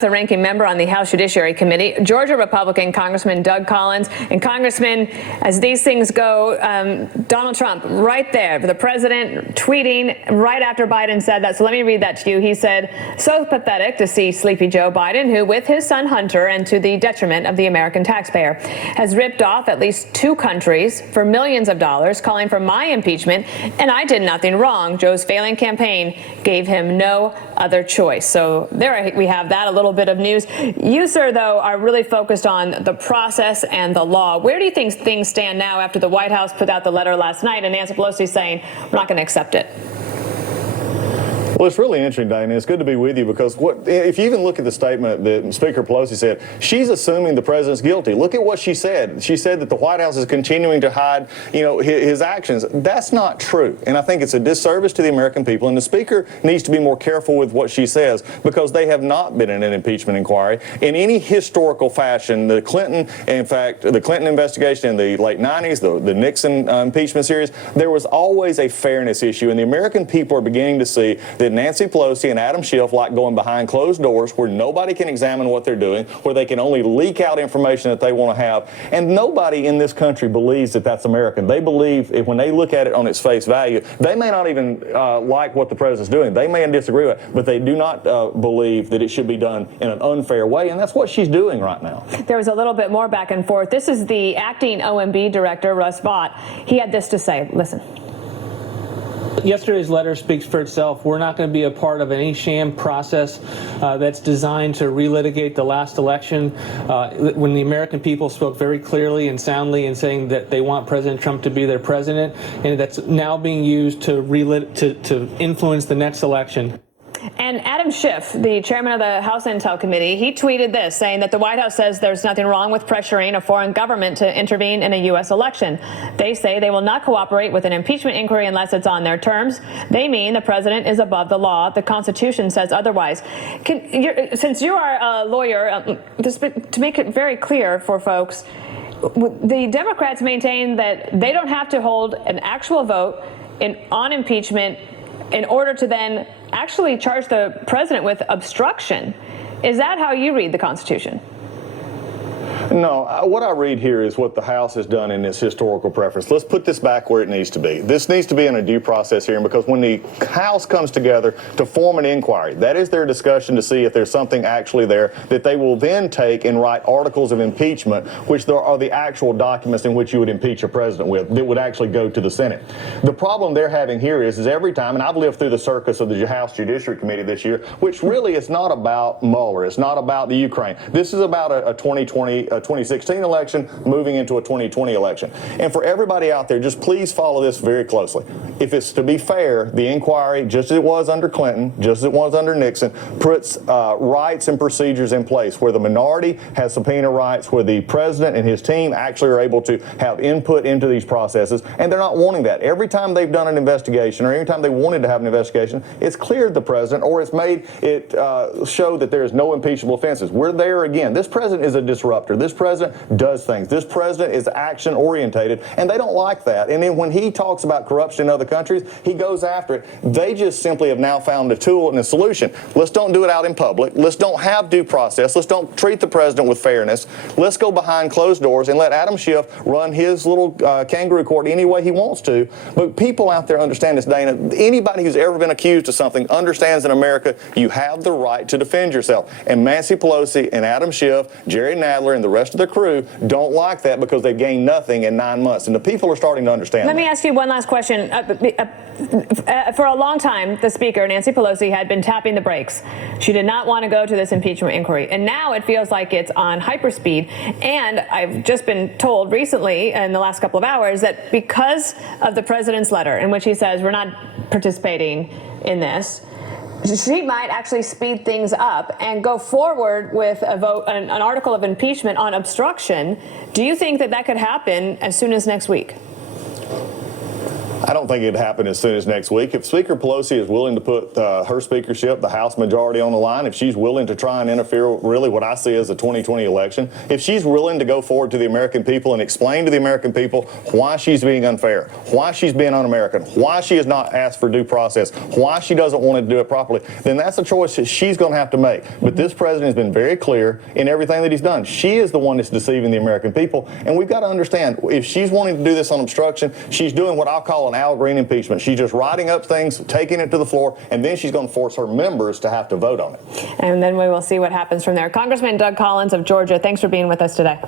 The ranking member on the House Judiciary Committee, Georgia Republican Congressman Doug Collins. And Congressman, as these things go, Donald Trump right there, the president tweeting right after Biden said that. So let me read that to you. He said, "So pathetic to see sleepy Joe Biden, who with his son Hunter and to the detriment of the American taxpayer, has ripped off at least 2 countries for millions of dollars, calling for my impeachment. And I did nothing wrong. Joe's failing campaign gave him no other choice." So there we have that, a little bit of news. You, sir, though, are really focused on the process and the law. Where do you think things stand now after the White House put out the letter last night and Nancy Pelosi saying we're not going to accept it? Well, it's really interesting, Dana. It's good to be with you because if you even look at the statement that Speaker Pelosi said, she's assuming the president's guilty. Look at what she said. She said that the White House is continuing to hide, his actions. That's not true. And I think it's a disservice to the American people. And the Speaker needs to be more careful with what she says because they have not been in an impeachment inquiry in any historical fashion. The Clinton investigation in the late 90s, the Nixon impeachment series, there was always a fairness issue. And the American people are beginning to see that Nancy Pelosi and Adam Schiff like going behind closed doors where nobody can examine what they're doing, where they can only leak out information that they want to have. And nobody in this country believes that that's American. They believe when they look at it on its face value, they may not even like what the president's doing. They may disagree with it, but they do not believe that it should be done in an unfair way. And that's what she's doing right now. There was a little bit more back and forth. This is the acting OMB director, Russ Vought. He had this to say. Listen. Yesterday's letter speaks for itself. We're not going to be a part of any sham process that's designed to relitigate the last election. When the American people spoke very clearly and soundly in saying that they want President Trump to be their president, and that's now being used to influence the next election. And Adam Schiff, the chairman of the House Intel Committee, he tweeted this, saying that the White House says there's nothing wrong with pressuring a foreign government to intervene in a U.S. election. They say they will not cooperate with an impeachment inquiry unless it's on their terms. They mean the president is above the law. The Constitution says otherwise. Since you are a lawyer, to make it very clear for folks, the Democrats maintain that they don't have to hold an actual vote on impeachment in order to then actually charge the president with obstruction. Is that how you read the Constitution? No, what I read here is what the House has done in its historical preference. Let's put this back where it needs to be. This needs to be in a due process hearing because when the House comes together to form an inquiry, that is their discussion to see if there's something actually there that they will then take and write articles of impeachment, which there are the actual documents in which you would impeach a president with that would actually go to the Senate. The problem they're having here is every time, and I've lived through the circus of the House Judiciary Committee this year, which really is not about Mueller. It's not about the Ukraine. This is about a 2016 election moving into a 2020 election. And for everybody out there, just please follow this very closely. If it's to be fair, the inquiry, just as it was under Clinton, just as it was under Nixon, puts rights and procedures in place where the minority has subpoena rights, where the president and his team actually are able to have input into these processes, and they're not wanting that. Every time they've done an investigation or every time they wanted to have an investigation, it's cleared the president or it's made it show that there is no impeachable offenses. We're there again. This president is a disruptor. This president does things. This president is action orientated, and they don't like that. And then when he talks about corruption in other countries, he goes after it. They just simply have now found a tool and a solution. Let's don't do it out in public. Let's don't have due process. Let's don't treat the president with fairness. Let's go behind closed doors and let Adam Schiff run his little kangaroo court any way he wants to. But people out there understand this, Dana. Anybody who's ever been accused of something understands in America you have the right to defend yourself. And Nancy Pelosi and Adam Schiff, Jerry Nadler, and the rest of their crew don't like that because they've gained nothing in 9 months. And the people are starting to understand Let me ask you one last question. For a long time, the Speaker, Nancy Pelosi, had been tapping the brakes. She did not want to go to this impeachment inquiry. And now it feels like it's on hyperspeed. And I've just been told recently in the last couple of hours that because of the president's letter in which he says we're not participating in this, she might actually speed things up and go forward with a vote, an article of impeachment on obstruction. Do you think that that could happen as soon as next week? I don't think it'd happen as soon as next week. If Speaker Pelosi is willing to put her speakership, the House majority on the line, if she's willing to try and interfere with really what I see as the 2020 election, if she's willing to go forward to the American people and explain to the American people why she's being unfair, why she's being un-American, why she has not asked for due process, why she doesn't want to do it properly, then that's a choice that she's going to have to make. But this president has been very clear in everything that he's done. She is the one that's deceiving the American people, and we've got to understand, if she's wanting to do this on obstruction, she's doing what I'll call an Al Green impeachment. She's just writing up things, taking it to the floor, and then she's going to force her members to have to vote on it. And then we will see what happens from there. Congressman Doug Collins of Georgia, thanks for being with us today.